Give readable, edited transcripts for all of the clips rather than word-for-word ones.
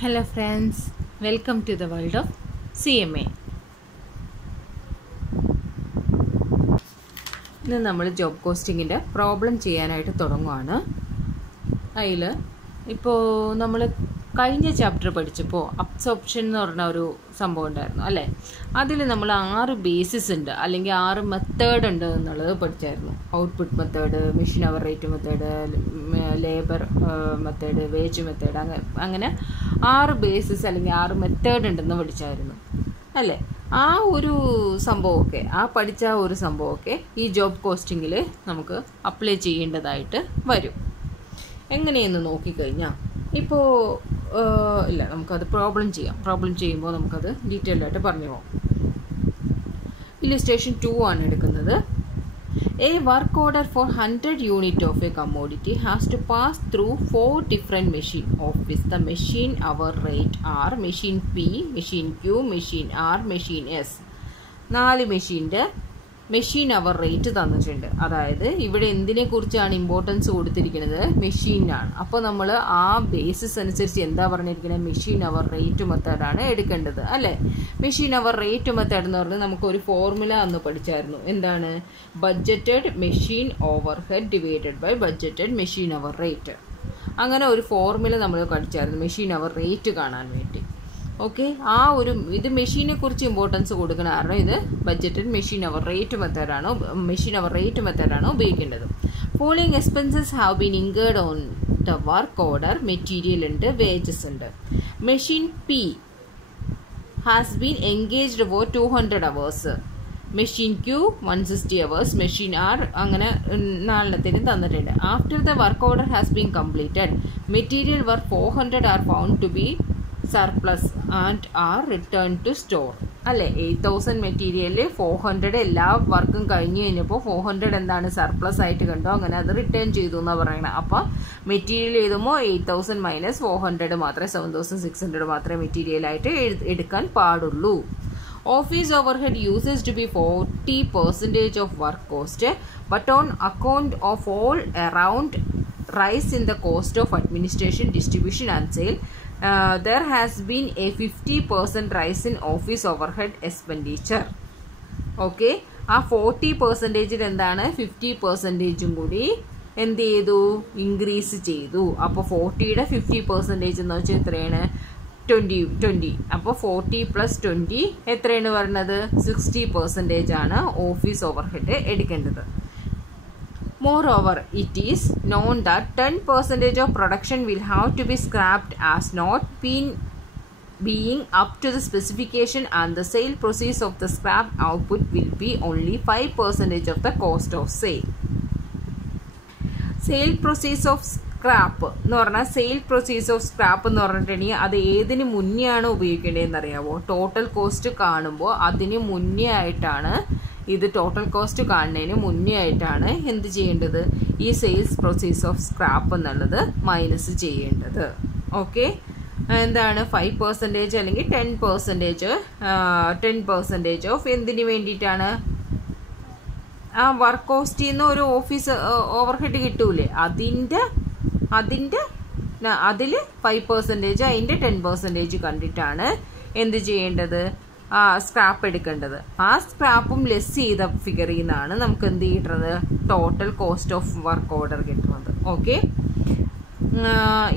Hello friends, welcome to the world of CMA. ഇന്ന് നമ്മൾ job കോസ്റ്റിങ്ങിൻ്റെ problem ചെയ്യാനായിട്ട് തുടങ്ങുകയാണ്. അതിൽ ഇപ്പോൾ നമ്മൾ കഴിഞ്ഞ ചാപ്റ്റർ പഠിച്ചപ്പോൾ അബ്സോർപ്ഷൻ എന്ന് പറഞ്ഞ ഒരു സംഭവം ഉണ്ടായിരുന്നു അല്ലേ. അതിൽ നമ്മൾ 6 ബേസിസ് ഉണ്ട് അല്ലെങ്കിൽ 6 മെത്തേഡ് ഉണ്ട് എന്നുള്ളത് പഠിച്ചായിരുന്നു. Output method, machine hour rate method, labour method, wage method, അങ്ങനെ 6 ബേസിസ് അല്ലെങ്കിൽ 6 മെത്തേഡ് ഉണ്ടെന്ന് പഠിച്ചായിരുന്നു അല്ലേ. ആ ഒരു സംഭവമൊക്കെ പഠിച്ച ഒരു സംഭവമൊക്കെ ഈ ജോബ് കോസ്റ്റിങ്ങിൽ നമുക്ക് അപ്ലൈ ചെയ്യേണ്ടതായിട്ട് വരും. എങ്ങനെയെന്ന് നോക്കിക്കഴിഞ്ഞാൽ ഇപ്പോൾ ഇല്ല, നമുക്കത് പ്രോബ്ലം ചെയ്യാം. പ്രോബ്ലം ചെയ്യുമ്പോൾ നമുക്കത് ഡീറ്റെയിൽഡ് ആയിട്ട് പറഞ്ഞു പോകാം. ഇല്ലുസ്ട്രേഷൻ 2 ആണ് എടുക്കുന്നത്. A work order for 100 unit of a commodity has to pass through 4 different machine of which the machine hour rate are machine P, machine Q, machine R, machine S. 4 മെഷീൻ്റെ machine hour rate തന്നിട്ടുണ്ട്. അതായത് ഇവിടെ എന്തിനെ കുറിച്ചാണ് importance കൊടുത്തിരിക്കുന്നത്? മെഷീനാണ്. അപ്പോൾ നമ്മൾ ആ ബേസിസ് അനുസരിച്ച് എന്താ പറഞ്ഞിരിക്കുന്നത്? മെഷീൻ അവർ റേറ്റ് മെത്തേഡാണ് എടുക്കേണ്ടത് അല്ലേ. മെഷീൻ അവർ റേറ്റ് മെത്തേഡ് എന്ന് പറഞ്ഞാൽ നമുക്കൊരു ഫോർമുല അന്ന് പഠിച്ചായിരുന്നു. എന്താണ്? Budgeted machine overhead divided by budgeted machine hour rate. അങ്ങനെ ഒരു ഫോർമുല നമ്മൾ പഠിച്ചായിരുന്നു മെഷീൻ അവർ റേറ്റ് കാണാൻ വേണ്ടി. ഓക്കെ, ഇത് മെഷീനെ കുറിച്ച് ഇമ്പോർട്ടൻസ് കൊടുക്കുന്ന കാരണം ഇത് ബഡ്ജറ്റഡ് മെഷീൻ അവർ റേറ്റ് മെത്തേഡാണ് ഉപയോഗിക്കേണ്ടത്. Following expenses have been incurred on the work order. Material ഉണ്ട്, വേജസ് ഉണ്ട്. Machine P has been engaged for 200 hours. Machine Q 160 hours. Machine R അങ്ങനെ 4 തന്നിട്ടുണ്ട്. After the work order has been completed material work 400 are found to be surplus and are returned to store അല്ലേ. 8000 material 400 എല്ലാ വർക്കും കഴിഞ്ഞ് കഴിഞ്ഞപ്പോൾ 400 എന്താണ് surplus ആയിട്ട് കണ്ടോ, അങ്ങനെ അത് റിട്ടേൺ ചെയ്തു എന്നാണ് പറയണത്. അപ്പം മെറ്റീരിയൽ എഴുതുമ്പോൾ 8000 മൈനസ് 400 മാത്രമേ 7600 മാത്രമേ മെറ്റീരിയലായിട്ട് എടുക്കാൻ പാടുള്ളൂ. Office overhead uses to be 40% of work cost, but on account of all around rise in the cost of administration, distribution and sale, there has been a 50% rise in office overhead expenditure. Okay, ആ 40% എന്താണ് 50% കൂടി എന്ത് ചെയ്തു? Increase ചെയ്തു. അപ്പോൾ 40യുടെ 50% എന്ന് വെച്ചാൽ എത്രയാണ്? 20. അപ്പോൾ 40 + 20 എത്രയാണ് വരുന്നത്? 60% ആണ് ഓഫീസ് ഓവർഹെഡ് എടുക്കേണ്ടത്. Moreover, it is known that 10% of production will have to be scrapped as not being up to the specification, and the sale proceeds of the scrap output will be only 5% of the cost of sale. Sale proceeds of scrap എന്ന് പറഞ്ഞാൽ എന്ന് പറഞ്ഞിട്ടുണ്ടെങ്കിൽ അത് ഏതിന് മുന്നേ ആണ് ഉപയോഗിക്കേണ്ടതെന്ന് അറിയാമോ? Total cost കാണുമ്പോൾ അതിന് മുന്നേ ആയിട്ടാണ്, ഇത് ടോട്ടൽ കോസ്റ്റ് കാണുന്നതിന് മുന്നേ ആയിട്ടാണ് എന്ത് ചെയ്യേണ്ടത്? ഈ സെയിൽസ് പ്രൊസീസ് ഓഫ് സ്ക്രാപ്പ് എന്നുള്ളത് മൈനസ് ചെയ്യേണ്ടത്. ഓക്കെ, എന്താണ് 5% അല്ലെങ്കിൽ 10% ഓഫ് എന്തിനു വേണ്ടിയിട്ടാണ്? ആ വർക്ക് കോസ്റ്റിൽ നിന്ന് ഒരു ഓഫീസ് ഓവർഹെഡ് കിട്ടൂലേ, അതിൽ 5% അതിൻ്റെ 10% കണ്ടിട്ടാണ് എന്ത് ചെയ്യേണ്ടത്? സ്ക്രാപ്പ് എടുക്കേണ്ടത്. ആ സ്ക്രാപ്പും ലെസ് ചെയ്ത ഫിഗറിൽ നിന്നാണ് നമുക്ക് എന്ത് കിട്ടുന്നത്? Total cost of work order കിട്ടുന്നത്. Okay,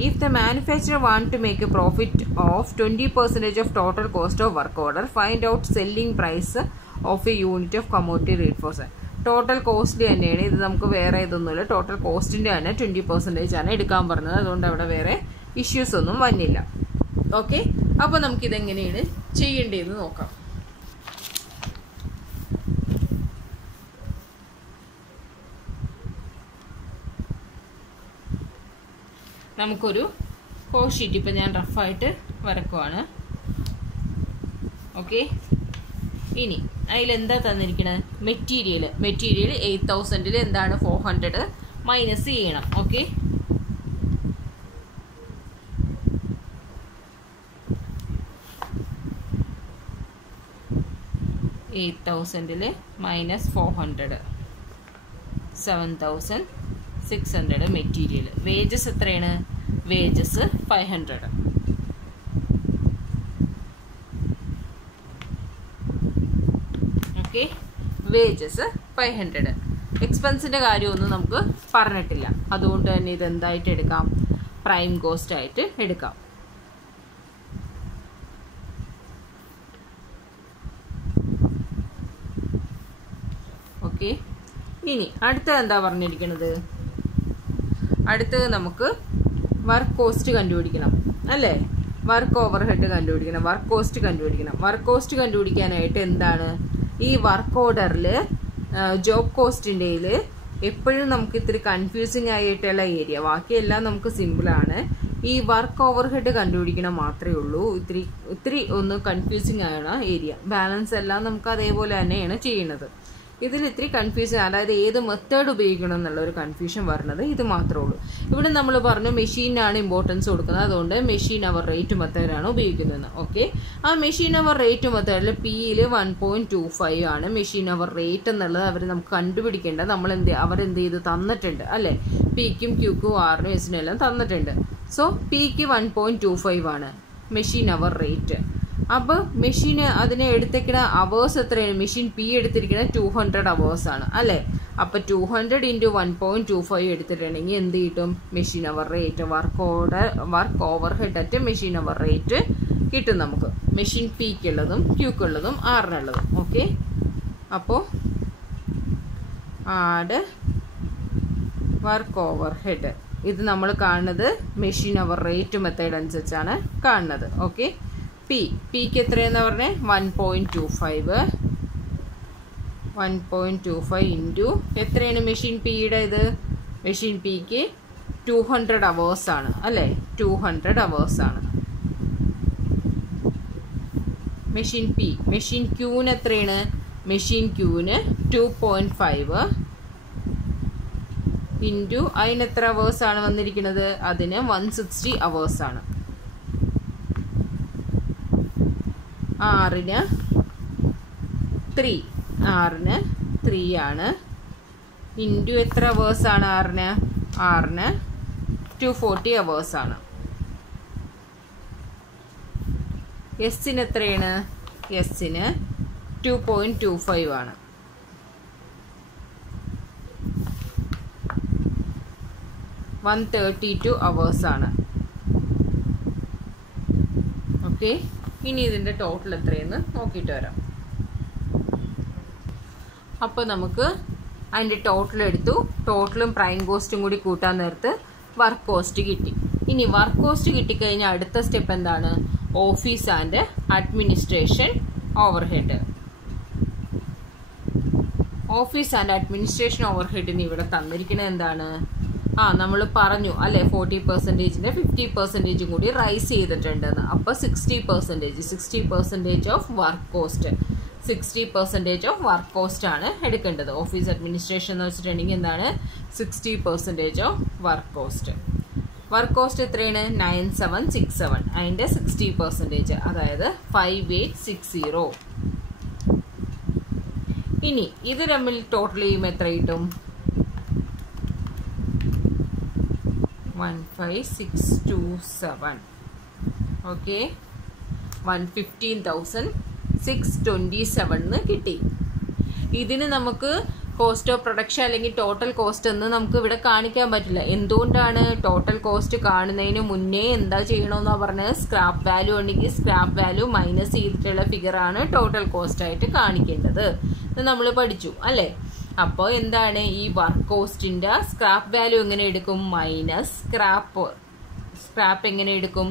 if the manufacturer want to make a profit of 20% of total cost of work order, find out selling price of a unit of commodity rate for sale. Total cost തന്നെയാണ് ഇത്. നമുക്ക് വേറെ ഇതൊന്നുമില്ല, total കോസ്റ്റിൻ്റെ തന്നെ 20% ആണ് എടുക്കാൻ പറഞ്ഞത്. അതുകൊണ്ട് അവിടെ വേറെ ഇഷ്യൂസ് ഒന്നും വന്നില്ല. ഓക്കെ, അപ്പോൾ നമുക്കിതെങ്ങനെയാണ് ചെയ്യേണ്ടതെന്ന് നോക്കാം. നമുക്കൊരു കോസ്റ്റ് ഷീറ്റ് ഇപ്പം ഞാൻ റഫായിട്ട് വരക്കുവാണ്. ഓക്കെ, ഇനി അതിലെന്താ തന്നിരിക്കണത്? മെറ്റീരിയൽ 8000 എന്താണ്? 400 മൈനസ് ചെയ്യണം. Okay, 8000 minus 400 7600 material. വേജസ് എത്രയാണ്? വേജസ് 500. ഓക്കെ. വേജസ് 500. എക്സ്പെൻസിൻ്റെ കാര്യമൊന്നും നമുക്ക് പറഞ്ഞിട്ടില്ല, അതുകൊണ്ട് തന്നെ ഇത് എന്തായിട്ട് എടുക്കാം? പ്രൈം കോസ്റ്റ് ആയിട്ട് എടുക്കാം. ഓക്കെ. ഇനി അടുത്തത് എന്താ പറഞ്ഞിരിക്കുന്നത്? അടുത്തത് നമുക്ക് വർക്ക് കോസ്റ്റ് കണ്ടുപിടിക്കണം അല്ലേ? വർക്ക് ഓവർ ഹെഡ് കണ്ടുപിടിക്കണം, വർക്ക് കോസ്റ്റ് കണ്ടുപിടിക്കണം. വർക്ക് കോസ്റ്റ് കണ്ടുപിടിക്കാനായിട്ട് എന്താണ് ഈ വർക്ക് ഓർഡറിൽ ജോബ് കോസ്റ്റിൻ്റെയിൽ എപ്പോഴും നമുക്ക് ഇത്തിരി കൺഫ്യൂസിങ് ആയിട്ടുള്ള ഏരിയ, ബാക്കിയെല്ലാം നമുക്ക് സിമ്പിളാണ്. ഈ വർക്ക് ഓവർ ഹെഡ് കണ്ടുപിടിക്കണം മാത്രമേ ഉള്ളൂ ഇത്തിരി ഒന്ന് കൺഫ്യൂസിങ് ആണ് ഏരിയ. ബാലൻസ് എല്ലാം നമുക്ക് അതേപോലെ തന്നെയാണ് ചെയ്യുന്നത്. ഇതിൽ ഇത്തിരി കൺഫ്യൂഷൻ, അതായത് ഏത് മെത്തേഡ് ഉപയോഗിക്കണം എന്നുള്ള ഒരു കൺഫ്യൂഷൻ വരുന്നത് ഇത് മാത്രമേ ഉള്ളൂ. ഇവിടെ നമ്മൾ പറഞ്ഞു മെഷീനാണ് ഇമ്പോർട്ടൻസ് കൊടുക്കുന്നത്, അതുകൊണ്ട് മെഷീൻ അവർ റേറ്റ് മെത്തേഡാണ് ഉപയോഗിക്കുന്നത്. ഓക്കെ. ആ മെഷീൻ അവർ റേറ്റ് മെത്തേഡിൽ പിയിൽ 1.25 ആണ് മെഷീൻ അവർ റേറ്റ് എന്നുള്ളത് അവർ നമുക്ക് കണ്ടുപിടിക്കേണ്ടത്. അവരെന്ത് ചെയ്ത് തന്നിട്ടുണ്ട് അല്ലേ? പിക്കും ക്യൂക്കും ആറിനും എസിനും എല്ലാം തന്നിട്ടുണ്ട്. സോ പിക്ക് 1.25 ആണ് മെഷീൻ അവർ റേറ്റ്. അപ്പോൾ മെഷീന് അതിനെ എടുത്തിരിക്കുന്ന അവേഴ്സ് എത്രയാണ്? മെഷീൻ പി എടുത്തിരിക്കുന്നത് 200 അവേഴ്സ് ആണ് അല്ലേ? അപ്പോൾ 200 × 1.25 എടുത്തിട്ടുണ്ടെങ്കിൽ എന്ത് കിട്ടും? Machine hour rate, work over head at machine hour rate കിട്ടും നമുക്ക്. മെഷീൻ പിക്കുള്ളതും ക്യൂക്കുള്ളതും ആറിനുള്ളതും. ഓക്കെ. അപ്പോൾ ആഡ് വർക്ക് ഓവർ ഹെഡ്, ഇത് നമ്മൾ കാണുന്നത് മെഷീൻ അവർ റേറ്റ് മെത്തേഡ് അനുസരിച്ചാണ് കാണുന്നത്. ഓക്കെ. പിക്ക് എത്രയെന്ന് പറഞ്ഞേ? 1.25 ഇൻറ്റു എത്രയാണ് മെഷീൻ പിയുടെ? ഇത് മെഷീൻ പിക്ക് 200 അവേഴ്സ് ആണ് അല്ലേ? 200 അവേഴ്സ് ആണ് മെഷീൻ പി. മെഷീൻ ക്യൂന് എത്രയാണ്? മെഷീൻ ക്യൂന് 2.5 ഇൻറ്റു അതിന് എത്ര അവേഴ്സ് ആണ് വന്നിരിക്കുന്നത്? അതിന് 160 അവേഴ്സ് ആണ്. ആറിന് 3 ആണ്. ഇൻറ്റു എത്ര അവേഴ്സ് ആണ്? ആറിന് 240 അവേഴ്സ് ആണ്. എസിന് എത്രയാണ്? എസിന് 2.25 ആണ്. $132 അവേഴ്സ് ആണ്. ഓക്കെ. ഇനി ഇതിൻ്റെ ടോട്ടൽ എത്രയെന്ന് നോക്കിയിട്ട് വരാം. അപ്പോൾ നമുക്ക് അതിൻ്റെ ടോട്ടൽ എടുത്തു. ടോട്ടലും പ്രൈം കോസ്റ്റും കൂടി കൂട്ടാൻ നേരത്ത് വർക്ക് കോസ്റ്റ് കിട്ടി. ഇനി വർക്ക് കോസ്റ്റ് കിട്ടിക്കഴിഞ്ഞാൽ അടുത്ത സ്റ്റെപ്പ് എന്താണ്? Office and administration overhead. Office and administration ഓവർഹെഡിന് ഇവിടെ തന്നിരിക്കുന്നത് എന്താണ്? നമ്മൾ പറഞ്ഞു അല്ലെ, 40%ന്റെ 50% കൂടി റൈസ് ചെയ്തിട്ടുണ്ടെന്ന്. അപ്പോൾ 60% of work cost, 60% of work cost ആണ് എടുക്കേണ്ടത്. ഓഫീസ് അഡ്മിനിസ്ട്രേഷൻ എന്ന് വെച്ചിട്ടുണ്ടെങ്കിൽ എന്താണ്? 60% of work cost. Work cost എത്രയാണ്? 9767. അതിന്റെ 60%, അതായത് 5860. ഇനി ഇത് തമ്മിൽ ടോട്ടൽ ചെയ്യുമ്പോൾ എത്ര കിട്ടും? 15627. ഓക്കെ. 115,627 കിട്ടി. ഇതിന് നമുക്ക് കോസ്റ്റ് ഓഫ് പ്രൊഡക്ഷൻ അല്ലെങ്കിൽ ടോട്ടൽ കോസ്റ്റ് എന്ന് നമുക്ക് ഇവിടെ കാണിക്കാൻ പറ്റില്ല. എന്തുകൊണ്ടാണ്? ടോട്ടൽ കോസ്റ്റ് കാണുന്നതിന് മുന്നേ എന്താ ചെയ്യണമെന്നാ പറഞ്ഞത്? സ്ക്രാപ്പ് വാല്യൂ ഉണ്ടെങ്കിൽ സ്ക്രാപ്പ് വാല്യൂ മൈനസ് ചെയ്തിട്ടുള്ള ഫിഗറാണ് ടോട്ടൽ കോസ്റ്റ് ആയിട്ട് കാണിക്കേണ്ടത്. ഇത് നമ്മൾ പഠിച്ചു അല്ലേ? അപ്പോൾ എന്താണ് ഈ വർക്ക് കോസ്റ്റിന്റെ സ്ക്രാപ്പ് വാല്യൂ എങ്ങനെ എടുക്കും? മൈനസ് സ്ക്രാപ്പ് എങ്ങനെ എടുക്കും?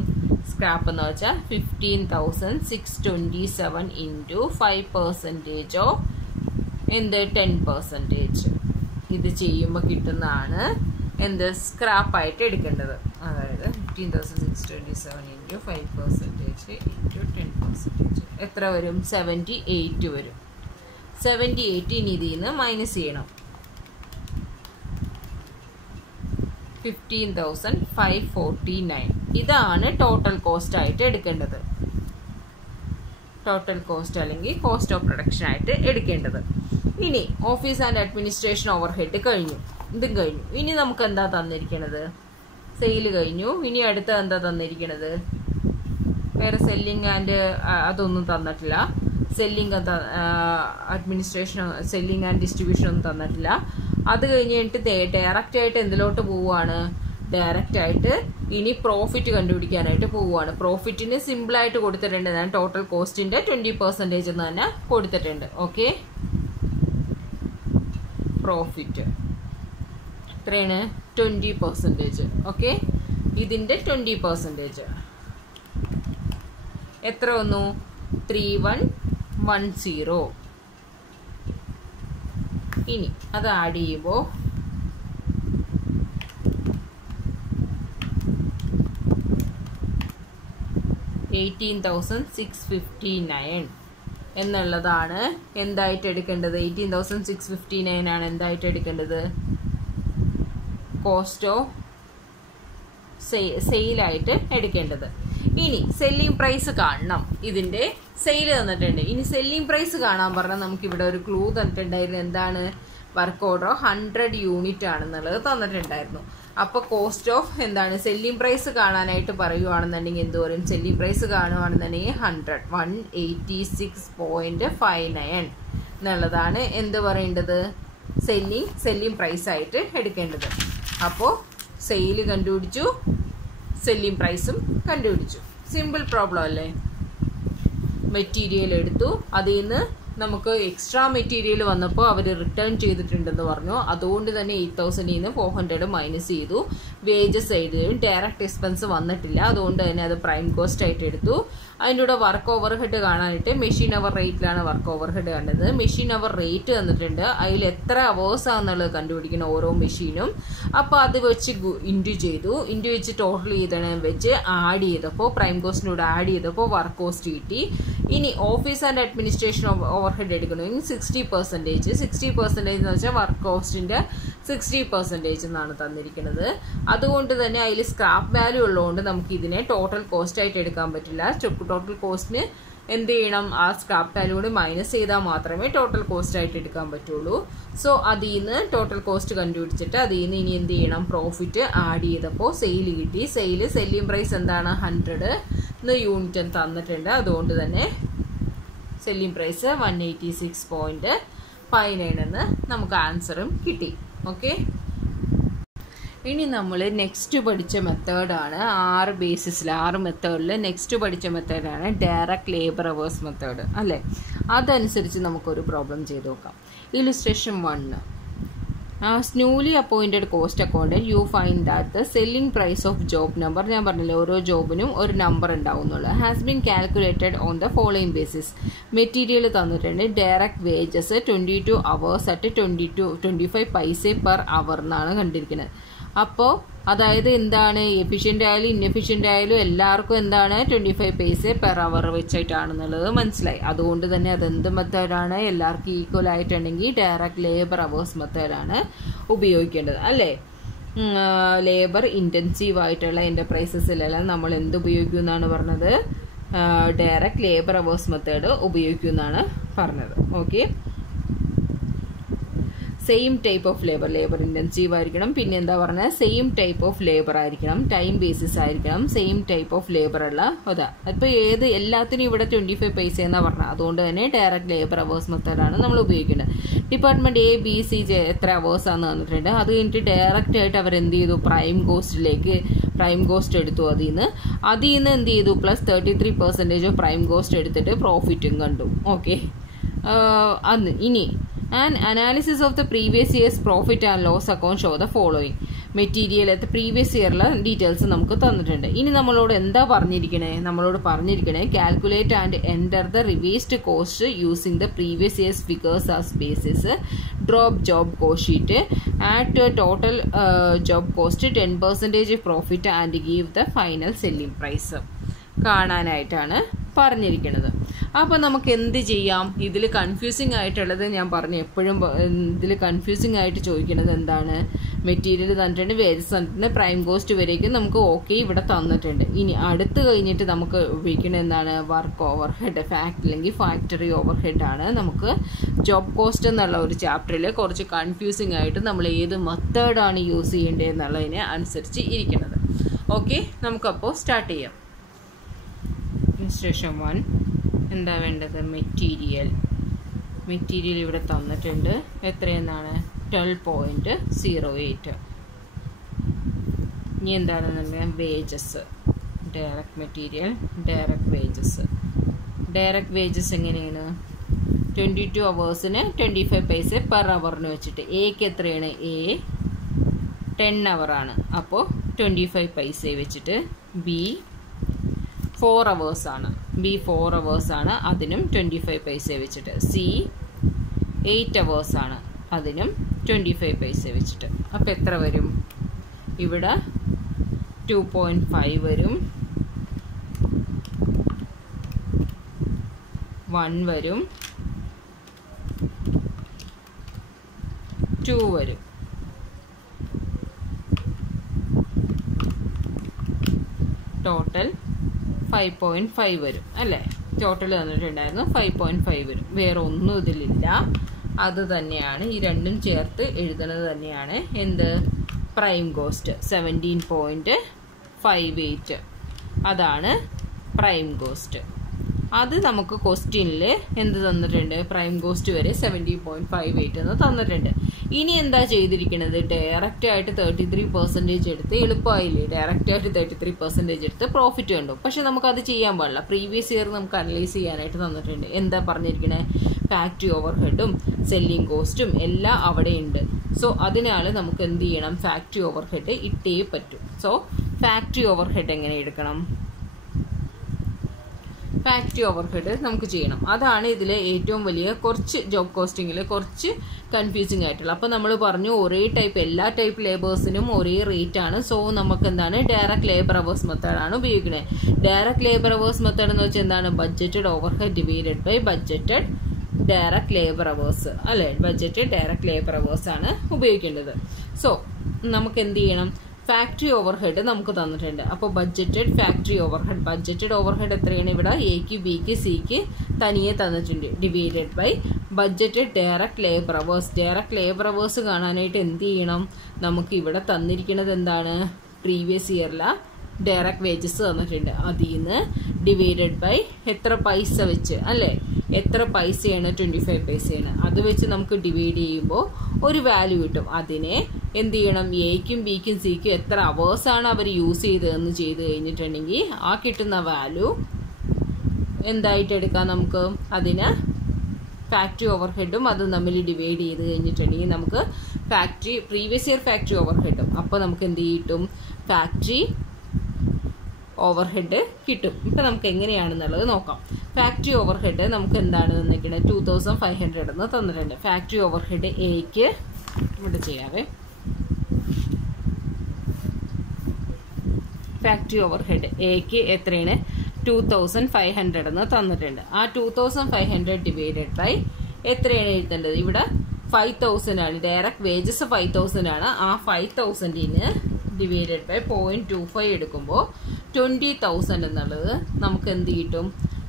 സ്ക്രാപ്പ് എന്ന് വെച്ചാൽ 15,627 ഇൻറ്റു 5% ഓഫ് എന്ത് 10%. ഇത് ചെയ്യുമ്പോൾ കിട്ടുന്നതാണ് എന്ത് സ്ക്രാപ്പായിട്ട് എടുക്കേണ്ടത്. അതായത് 15,627 ഇൻറ്റു 5% ഇൻറ്റു 10%. എത്ര വരും? 78 വരും. 78 ഇനി ഇതിൽ നിന്ന് മൈനസ് ചെയ്യണം. 15,549. ഇതാണ് ടോട്ടൽ കോസ്റ്റ് ആയിട്ട് എടുക്കേണ്ടത്. ടോട്ടൽ കോസ്റ്റ് അല്ലെങ്കിൽ കോസ്റ്റ് ഓഫ് പ്രൊഡക്ഷൻ ആയിട്ട് എടുക്കേണ്ടത്. ഇനി ഓഫീസ് ആൻഡ് അഡ്മിനിസ്ട്രേഷൻ ഓവർഹെഡ് കഴിഞ്ഞു, ഇതും കഴിഞ്ഞു. ഇനി നമുക്ക് എന്താ തന്നിരിക്കണത്? സെയിൽ കഴിഞ്ഞു. ഇനി അടുത്ത എന്താ തന്നിരിക്കണത്? വേറെ സെല്ലിങ് ആൻഡ് അതൊന്നും തന്നിട്ടില്ല. Selling administration, selling and distribution ഒന്നും തന്നിട്ടില്ല. അത് കഴിഞ്ഞിട്ട് ഡയറക്റ്റ് ആയിട്ട് എന്തിലോട്ട് പോവുകയാണ്? ഡയറക്റ്റ് ആയിട്ട് ഇനി പ്രോഫിറ്റ് കണ്ടുപിടിക്കാനായിട്ട് പോവുകയാണ്. പ്രോഫിറ്റിന് സിമ്പിളായിട്ട് കൊടുത്തിട്ടുണ്ട്. ഞാൻ ടോട്ടൽ കോസ്റ്റിന്റെ 20% എന്ന് തന്നെ കൊടുത്തിട്ടുണ്ട്. ഓക്കെ, പ്രോഫിറ്റ് എത്രയാണ്? 20%. ഓക്കെ, ഇതിന്റെ 20% എത്ര വന്നു? 3110. ഇനി അത് ആഡ് ചെയ്യുമ്പോൾ 18,659 എന്നുള്ളതാണ് എന്തായിട്ട് എടുക്കേണ്ടത്? 18,659 ആണ് എന്തായിട്ട് എടുക്കേണ്ടത്? കോസ്റ്റ് ഓഫ് സെയിലായിട്ട് എടുക്കേണ്ടത്. ഇനി സെല്ലിംഗ് പ്രൈസ് കാണണം. ഇതിന്റെ സെയിൽ തന്നിട്ടുണ്ട്. ഇനി സെല്ലിംഗ് പ്രൈസ് കാണാൻ പറഞ്ഞാൽ നമുക്ക് ഇവിടെ ഒരു ക്ലൂ തന്നിട്ടുണ്ടായിരുന്നു. എന്താണ്? വർക്ക് ഓർഡർ 100 യൂണിറ്റ് ആണെന്നുള്ളത് തന്നിട്ടുണ്ടായിരുന്നു. അപ്പോൾ കോസ്റ്റ് ഓഫ് എന്താണ്? സെല്ലിംഗ് പ്രൈസ് കാണാനായിട്ട് പറയുവാണെന്നുണ്ടെങ്കിൽ എന്ത് പറയും? സെല്ലിംഗ് പ്രൈസ് കാണുവാണെന്നുണ്ടെങ്കിൽ 186.59 എന്നുള്ളതാണ് എന്ത് പറയേണ്ടത്? സെല്ലിംഗ് പ്രൈസ് ആയിട്ട് എടുക്കേണ്ടത്. അപ്പോൾ സെയില് കണ്ടുപിടിച്ചു, സെല്ലിംഗ് പ്രൈസും കണ്ടുപിടിച്ചു. സിമ്പിൾ പ്രോബ്ലം അല്ലേ? മെറ്റീരിയൽ എടുത്തു, അതിൽ നിന്ന് നമുക്ക് എക്സ്ട്രാ മെറ്റീരിയൽ വന്നപ്പോൾ അവർ റിട്ടേൺ ചെയ്തിട്ടുണ്ടെന്ന് പറഞ്ഞു. അതുകൊണ്ട് തന്നെ 8,000 നിന്ന് 400 മൈനസ് ചെയ്തു. വേജസ് എഴുതിയും ഡയറക്റ്റ് എക്സ്പെൻസ് വന്നിട്ടില്ല. അതുകൊണ്ട് തന്നെ അത് പ്രൈം കോസ്റ്റ് ആയിട്ട് എടുത്തു. അതിൻ്റെ കൂടെ വർക്ക് ഓവർ ഹെഡ് കാണാനായിട്ട് മെഷീൻ അവർ റേറ്റിലാണ് വർക്ക് ഓവർ ഹെഡ് കണ്ടത്. മെഷീൻ അവർ റേറ്റ് തന്നിട്ടുണ്ട്. അതിൽ എത്ര അവേഴ്സ് ആണെന്നുള്ളത് കണ്ടുപിടിക്കണം ഓരോ മെഷീനും. അപ്പോൾ അത് വെച്ച് ഇൻറ്റു ചെയ്തു. ഇൻറ്റു വെച്ച് ടോട്ടൽ ചെയ്തതിനെ വെച്ച് ആഡ് ചെയ്തപ്പോൾ പ്രൈം കോസ്റ്റിനോട് ആഡ് ചെയ്തപ്പോൾ വർക്ക് കോസ്റ്റ് കിട്ടി. ഇനി office and administration over head എടുക്കണമെങ്കിൽ 60%. 60% എന്ന് വെച്ചാൽ വർക്ക് കോസ്റ്റിന്റെ 60% എന്നാണ് തന്നിരിക്കുന്നത്. അതുകൊണ്ട് തന്നെ അതിൽ സ്ക്രാപ്പ് വാല്യൂ ഉള്ളതുകൊണ്ട് നമുക്ക് ഇതിനെ ടോട്ടൽ കോസ്റ്റ് ആയിട്ട് എടുക്കാൻ പറ്റില്ല. ടോട്ടൽ കോസ്റ്റിന് എന്ത് ചെയ്യണം? ആ സ്ക്രാപ്പ് വാല്യൂ കൂടി മൈനസ് ചെയ്താൽ മാത്രമേ ടോട്ടൽ കോസ്റ്റ് ആയിട്ട് എടുക്കാൻ പറ്റുള്ളൂ. സോ അതിൽ നിന്ന് ടോട്ടൽ കോസ്റ്റ് കണ്ടുപിടിച്ചിട്ട് അതിൽ നിന്ന് ഇനി എന്ത് ചെയ്യണം? പ്രോഫിറ്റ് ആഡ് ചെയ്തപ്പോൾ സെയിൽ കിട്ടി. സെല്ലിംഗ് പ്രൈസ് എന്താണ്? 100 യൂണിറ്റ് തന്നിട്ടുണ്ട്. അതുകൊണ്ട് തന്നെ സെല്ലിംഗ് പ്രൈസ് 186.59 എന്ന് നമുക്ക് ആൻസറും കിട്ടി. ഓക്കെ, ഇനി നമ്മൾ നെക്സ്റ്റ് പഠിച്ച മെത്തേഡാണ് 6 ബേസിസിൽ 6 മെത്തേഡിൽ നെക്സ്റ്റ് പഠിച്ച മെത്തേഡാണ് ഡയറക്റ്റ് ലേബർ അവേഴ്സ് മെത്തേഡ് അല്ലേ? അതനുസരിച്ച് നമുക്കൊരു പ്രോബ്ലം ചെയ്ത് നോക്കാം. Illustration 1. As newly appointed cost accountant, you find that the selling price of job number, ഞാൻ പറഞ്ഞില്ലേ ഓരോ ജോബിനും ഒരു നമ്പർ ഉണ്ടാവുന്നുള്ളൂ, has been calculated on the following basis. Material തന്നിട്ടുണ്ട്. ഡയറക്റ്റ് വേജസ് 22 hours at 25 പൈസ പെർ അവർ എന്നാണ് കണ്ടിരിക്കുന്നത്. അപ്പോൾ അതായത് എന്താണ്? എഫിഷ്യൻ്റ് ആയാലും ഇൻഎഫിഷ്യൻ്റ് ആയാലും എല്ലാവർക്കും എന്താണ്? 25 പൈസ പെർ അവർ വെച്ചിട്ടാണെന്നുള്ളത് മനസ്സിലായി. അതുകൊണ്ട് തന്നെ അതെന്ത് മെത്തേഡാണ്? എല്ലാവർക്കും ഈക്വൽ ആയിട്ടുണ്ടെങ്കിൽ ഡയറക്റ്റ് ലേബർ അവേഴ്സ് മെത്തേഡാണ് ഉപയോഗിക്കേണ്ടത് അല്ലേ? ലേബർ ഇൻറ്റൻസീവ് ആയിട്ടുള്ള എൻ്റർപ്രൈസസിലെല്ലാം നമ്മൾ എന്ത് ഉപയോഗിക്കും എന്നാണ് പറഞ്ഞത്? ഡയറക്റ്റ് ലേബർ അവേഴ്സ് മെത്തേഡ് ഉപയോഗിക്കും എന്നാണ് പറഞ്ഞത്. Okay, same type of labour intensive ആയിരിക്കണം. പിന്നെ എന്താ പറഞ്ഞത്? സെയിം ടൈപ്പ് ഓഫ് ലേബർ ആയിരിക്കണം, ടൈം ബേസിസ് ആയിരിക്കണം, സെയിം ടൈപ്പ് ഓഫ് ലേബർ ഉള്ള അതാ. അപ്പോൾ എല്ലാത്തിനും ഇവിടെ 25 പൈസ എന്നാണ് പറഞ്ഞത്. അതുകൊണ്ട് തന്നെ ഡയറക്റ്റ് ലേബർ അവേഴ്സ് മെത്തേഡാണ് നമ്മൾ ഉപയോഗിക്കുന്നത്. ഡിപ്പാർട്ട്മെന്റ് A, B, C എത്ര അവേഴ്സ് ആണെന്ന് തന്നിട്ടുണ്ട്. അത് കഴിഞ്ഞിട്ട് ഡയറക്റ്റ് ആയിട്ട് അവർ എന്ത് ചെയ്തു? പ്രൈം കോസ്റ്റ് എടുത്തു. അതിൽ നിന്ന് എന്ത് ചെയ്തു? പ്ലസ് 33% ഓഫ് പ്രൈം കോസ്റ്റ് എടുത്തിട്ട് പ്രോഫിറ്റും കണ്ടു. ഓക്കെ, ഇനി An analysis of the previous year's profit and loss account show the following. Material previous ഇയറിലെ ഡീറ്റെയിൽസ് നമുക്ക് തന്നിട്ടുണ്ട്. ഇനി നമ്മളോട് എന്താ പറഞ്ഞിരിക്കണേ? Calculate and enter the revised cost using the previous year's figures as basis. Drop job cost sheet. Add to total job cost 10% profit and give the final selling price കാണാനായിട്ടാണ് പറഞ്ഞിരിക്കുന്നത്. അപ്പോൾ നമുക്ക് എന്ത് ചെയ്യാം? ഇതിൽ കൺഫ്യൂസിങ് ആയിട്ടുള്ളത് ഞാൻ പറഞ്ഞു. എപ്പോഴും ഇതിൽ കൺഫ്യൂസിങ് ആയിട്ട് ചോദിക്കുന്നത് എന്താണ്? മെറ്റീരിയൽ തന്നിട്ടുണ്ട്, വേജസ് തന്നിട്ടുണ്ട്, പ്രൈം കോസ്റ്റ് വരേക്കും നമുക്ക് ഓക്കെ ഇവിടെ തന്നിട്ടുണ്ട്. ഇനി അടുത്ത് കഴിഞ്ഞിട്ട് നമുക്ക് ഉപയോഗിക്കുന്നത് എന്താണ്? വർക്ക് ഓവർ ഹെഡ് അല്ലെങ്കിൽ ഫാക്ടറി ഓവർ ഹെഡ് ആണ്. നമുക്ക് ജോബ് കോസ്റ്റ് എന്നുള്ള ഒരു ചാപ്റ്ററിൽ കുറച്ച് കൺഫ്യൂസിങ് ആയിട്ട് നമ്മൾ ഏത് മെത്തേഡാണ് യൂസ് ചെയ്യേണ്ടത് എന്നുള്ളതിനെ അനുസരിച്ച് ഇരിക്കുന്നത്. ഓക്കെ, നമുക്കപ്പോൾ സ്റ്റാർട്ട് ചെയ്യാം. Illustration 1. എന്താ വേണ്ടത്? മെറ്റീരിയൽ ഇവിടെ തന്നിട്ടുണ്ട്. എത്രയെന്നാണ്? 12.08. ഇനി എന്താണെന്നുണ്ടെങ്കിൽ wages, direct material, direct wages എങ്ങനെയാണ്? 22 hours-ന് 25 പൈസ പെർ അവറിന് വെച്ചിട്ട്. എക്ക് എത്രയാണ്? എ 10 hour ആണ്, അപ്പോൾ 25 പൈസ വെച്ചിട്ട്. ബി 4 hours ആണ്, അതിനും 25 പൈസ വെച്ചിട്ട്. സി 8 hours ആണ്, അതിനും 25 പൈസ വെച്ചിട്ട്. അപ്പോൾ എത്ര വരും? ഇവിടെ 2.5 വരും, 1 വരും, 2 വരും. ടോട്ടൽ 5.5 വരും അല്ലേ? ടോട്ടൽ തന്നിട്ടുണ്ടായിരുന്നു 5.5 വരും. വേറെ ഒന്നും ഇതിലില്ല. അത് തന്നെയാണ്, ഈ രണ്ടും ചേർത്ത് എഴുതുന്നത് തന്നെയാണ്. എന്ത്? Prime cost 17.58. അതാണ് പ്രൈം കോസ്റ്റ്. അത് നമുക്ക് ക്വസ്റ്റ്യനിൽ എന്ത് തന്നിട്ടുണ്ട്? പ്രൈം കോസ്റ്റ് വരെ 17.58 എന്ന് തന്നിട്ടുണ്ട്. ഇനി എന്താ ചെയ്തിരിക്കുന്നത്? ഡയറക്റ്റ് ആയിട്ട് 33% എടുത്ത്, എളുപ്പമായില്ലേ? ഡയറക്റ്റ് ആയിട്ട് 33% എടുത്ത് പ്രോഫിറ്റ് കണ്ടു. പക്ഷെ നമുക്കത് ചെയ്യാൻ പാടില്ല. പ്രീവിയസ് ഇയർ നമുക്ക് അനലൈസ് ചെയ്യാനായിട്ട് തന്നിട്ടുണ്ട്. എന്താ പറഞ്ഞിരിക്കണേ? ഫാക്ടറി ഓവർഹെഡും സെല്ലിംഗ് കോസ്റ്റും എല്ലാം അവിടെ ഉണ്ട്. സോ അതിനാൽ നമുക്ക് എന്ത് ചെയ്യണം? ഫാക്ടറി ഓവർഹെഡ് ഇട്ടേ പറ്റും. സോ ഫാക്ടറി ഓവർഹെഡ് എങ്ങനെ എടുക്കണം? ഫാക്ടറി ഓവർഹെഡ് നമുക്ക് ചെയ്യണം. അതാണ് ഇതിലെ ഏറ്റവും വലിയ കുറച്ച് ജോബ് കോസ്റ്റിങ്ങിൽ കുറച്ച് കൺഫ്യൂസിങ് ആയിട്ടുള്ള. അപ്പോൾ നമ്മൾ പറഞ്ഞു ഒരേ ടൈപ്പ്, എല്ലാ ടൈപ്പ് ലേബേഴ്സിനും ഒരേ റേറ്റ് ആണ്. സോ നമുക്ക് എന്താണ്? ഡയറക്റ്റ് ലേബർ അവേഴ്സ് മെത്തേഡാണ് ഉപയോഗിക്കുന്നത്. ഡയറക്റ്റ് ലേബർ അവേഴ്സ് മെത്തേഡ് എന്ന് വെച്ചാൽ എന്താണ്? Budgeted overhead divided by budgeted direct labour hours അല്ലെ? ബഡ്ജറ്റഡ് ഡയറക്റ്റ് ലേബർ അവേഴ്സ് ആണ് ഉപയോഗിക്കേണ്ടത്. സോ നമുക്ക് എന്ത് ചെയ്യണം? ഫാക്ടറി ഓവർഹെഡ് നമുക്ക് തന്നിട്ടുണ്ട്. അപ്പോൾ budgeted factory overhead, budgeted overhead എത്രയാണ്? ഇവിടെ എക്ക്, ബിക്ക്, സിക്ക് തനിയെ തന്നിട്ടുണ്ട്. Divided by budgeted direct labour hours. Direct labour hours കാണാനായിട്ട് എന്ത് ചെയ്യണം? നമുക്ക് ഇവിടെ തന്നിരിക്കുന്നത് എന്താണ്? പ്രീവിയസ് ഇയറിലെ ഡയറക്റ്റ് വേജസ് തന്നിട്ടുണ്ട്. അതിൽ നിന്ന് ഡിവൈഡഡ് ബൈ എത്ര പൈസ വെച്ച് അല്ലേ? എത്ര പൈസയാണ്? 25 പൈസയാണ്. അത് വെച്ച് നമുക്ക് ഡിവൈഡ് ചെയ്യുമ്പോൾ ഒരു വാല്യൂ കിട്ടും. അതിനെ എന്ത് ചെയ്യണം? എക്കും ബിക്കും സിക്കും എത്ര അവേഴ്സാണ് അവർ യൂസ് ചെയ്തതെന്ന് ചെയ്ത് കഴിഞ്ഞിട്ടുണ്ടെങ്കിൽ ആ കിട്ടുന്ന വാല്യൂ എന്തായിട്ട് എടുക്കാം? നമുക്ക് അതിന് ഫാക്ടറി ഓവർഹെഡും അതും തമ്മിൽ ഡിവൈഡ് ചെയ്ത് കഴിഞ്ഞിട്ടുണ്ടെങ്കിൽ നമുക്ക് പ്രീവിയസ് ഇയർ ഫാക്ടറി ഓവർഹെഡും, അപ്പോൾ നമുക്ക് എന്ത് കിട്ടും? ഫാക്ടറി ഓവർഹെഡ് കിട്ടും. ഇപ്പം നമുക്ക് എങ്ങനെയാണെന്നുള്ളത് നോക്കാം. ഫാക്ടറി ഓവർഹെഡ് നമുക്ക് എന്താണ് തന്നിരിക്കുന്നത്? 2500 എന്ന് തന്നിട്ടുണ്ട്. ഫാക്ടറി ഓവർഹെഡ് എക്ക് ഇവിടെ ചെയ്യാവേ. ഫാക്ടറി ഓവർഹെഡ് എക്ക് എത്രയാണ്? 2500 എന്ന് തന്നിട്ടുണ്ട്. ആ 2500 ഡിവൈഡഡ് ബൈ എത്രയാണ് എഴുതേണ്ടത്? ഇവിടെ 5000 ആണ്. ഡയറക്റ്റ് വേജസ് 5000 ആണ്. ആ 5000-ന് ഡിവൈഡഡ് ബൈ 0.25 എടുക്കുമ്പോൾ 20,000 എന്നുള്ളത് നമുക്ക് എന്ത് കിട്ടും?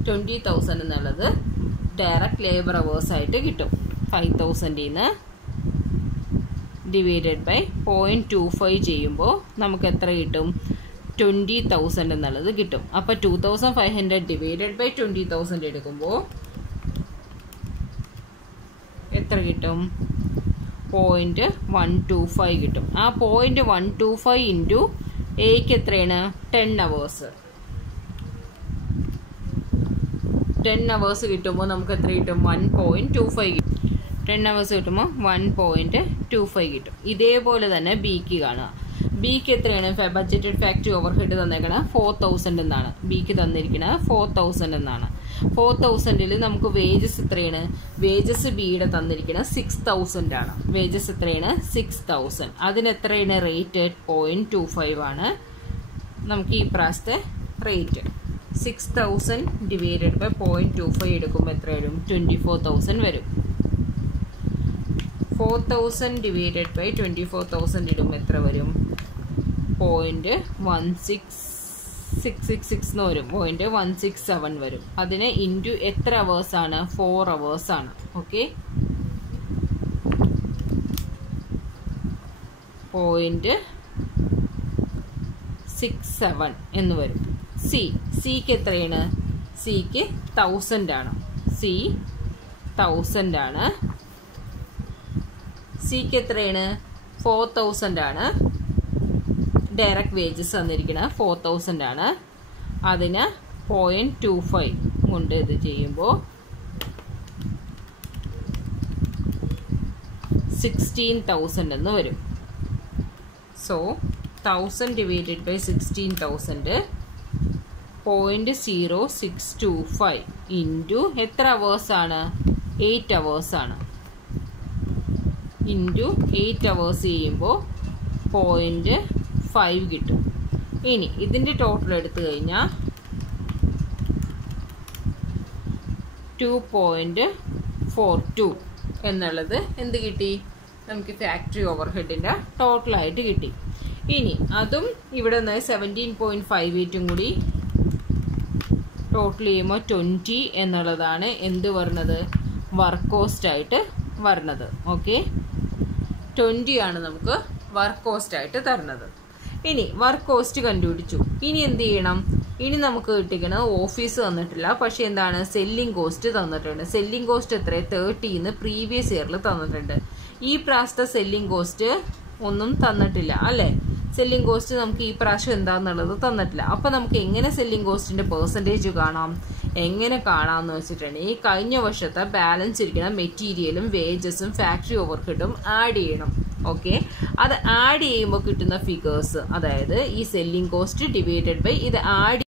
20,000 എന്നുള്ളത് ഡയറക്റ്റ് ലേബർ അവേഴ്സ് ആയിട്ട് കിട്ടും. 5,000-ന് ഡിവൈഡഡ് ബൈ 0.25 ചെയ്യുമ്പോൾ നമുക്ക് എത്ര കിട്ടും? 20,000 എന്നുള്ളത് കിട്ടും. അപ്പോൾ 2500 ഡിവൈഡഡ് ബൈ 20,000 എടുക്കുമ്പോൾ എത്ര കിട്ടും? 0.125 കിട്ടും. ആ 0.125 ഇൻറ്റു എക്ക് എത്രയാണ്? 10 hours. 10 hours കിട്ടുമ്പോൾ നമുക്ക് എത്ര കിട്ടും? 1.25 കിട്ടും. 10 hours കിട്ടുമ്പോൾ 1.25 കിട്ടും. ഇതേപോലെ തന്നെ ബിക്ക് കാണുക. ബിക്ക് എത്രയാണ്? ബഡ്ജറ്റഡ് ഫാക്ടറി ഓവർഹെഡ് തന്നേക്കണത് 4000 എന്നാണ്. ബിക്ക് തന്നിരിക്കുന്നത് 4000 എന്നാണ്. 4000-ൽ നമുക്ക് വേജസ് എത്രയാണ്? വേജസ് ബിയുടെ തന്നിരിക്കുന്നത് 6000 ആണ്. വേജസ് എത്രയാണ്? 6000. അതിന് എത്രയാണ് റേറ്റ്? 0.25 ആണ് നമുക്ക് ഈ പ്രാവശ്യത്തെ റേറ്റ്. 6000 ഡിവൈഡഡ് ബൈ 0.25 എടുക്കുമ്പോൾ എത്ര വരും? 24,000 വരും. 4000 ഡിവൈഡഡ് ബൈ 24,000 ഇടുമ്പോൾ എത്ര വരും? 0.16666 എന്ന് വരും. 0.167 വരും. അതിന് ഇൻറ്റു എത്ര അവേഴ്സ് ആണ്? 4 hours ആണ്. ഓക്കെ, 0.67 എന്ന് വരും. സിക്ക് എത്രയാണ്? സിക്ക് 1000 ആണ്. സി 1000 ആണ്. സിക്ക് എത്രയാണ്? 4000 ആണ്. ഡയറക്റ്റ് വേജസ് തന്നിരിക്കുന്നത് 4000 ആണ്. അതിന് 0.25 കൊണ്ട് ഇത് ചെയ്യുമ്പോൾ 16,000 എന്ന് വരും. സോ 1000 ഡിവൈഡഡ് ബൈ 16,000 0.0625 ഇൻറ്റു എത്ര അവേഴ്സ് ആണ്? 8 അവേഴ്സ് ആണ്. ഇൻറ്റു 8 അവേഴ്സ് ചെയ്യുമ്പോൾ 0.5 കിട്ടും. ഇനി ഇതിൻ്റെ ടോട്ടൽ എടുത്തു കഴിഞ്ഞാൽ 2.42 എന്നുള്ളത് എന്ത് കിട്ടി? നമുക്ക് ഫാക്ടറി ഓവർഹെഡിൻ്റെ ടോട്ടലായിട്ട് കിട്ടി. ഇനി അതും ഇവിടെ നിന്ന് 17.58 കൂടി ടോട്ടൽ ചെയ്യുമ്പോൾ 20 എന്നുള്ളതാണ് എന്ത് വരുന്നത്? വർക്ക് കോസ്റ്റ് ആയിട്ട് വരുന്നത്. ഓക്കെ, 20 ആണ് നമുക്ക് വർക്ക് കോസ്റ്റ് ആയിട്ട് തരുന്നത്. ഇനി വർക്ക് കോസ്റ്റ് കണ്ടുപിടിച്ചു. ഇനി എന്ത് ചെയ്യണം? ഇനി നമുക്ക് കിട്ടിക്കുന്നത് ഓഫീസ് തന്നിട്ടില്ല, പക്ഷെ എന്താണ്? സെല്ലിംഗ് കോസ്റ്റ് തന്നിട്ടുണ്ട്. സെല്ലിംഗ് കോസ്റ്റ് എത്ര? 30 പ്രീവിയസ് ഇയറിൽ തന്നിട്ടുണ്ട്. ഈ പ്രാവശ്യത്തെ സെല്ലിംഗ് കോസ്റ്റ് ഒന്നും തന്നിട്ടില്ല അല്ലേ? സെല്ലിംഗ് കോസ്റ്റ് നമുക്ക് ഈ പ്രാവശ്യം എന്താണെന്നുള്ളത് തന്നിട്ടില്ല. അപ്പം നമുക്ക് എങ്ങനെ സെല്ലിംഗ് കോസ്റ്റിൻ്റെ പെർസെൻറ്റേജ് കാണാം? എങ്ങനെ കാണാമെന്ന് വെച്ചിട്ടുണ്ടെങ്കിൽ ഈ കഴിഞ്ഞ വർഷത്തെ ബാലൻസ് ഇരിക്കുന്ന മെറ്റീരിയലും വേജസും ഫാക്ടറി ഓവർഹെഡും ആഡ് ചെയ്യണം. ഓക്കെ, അത് ആഡ് ചെയ്യുമ്പോൾ കിട്ടുന്ന ഫിഗേഴ്സ്, അതായത് ഈ സെല്ലിംഗ് കോസ്റ്റ് ഡിവൈഡഡ് ബൈ ഇത് ആഡ്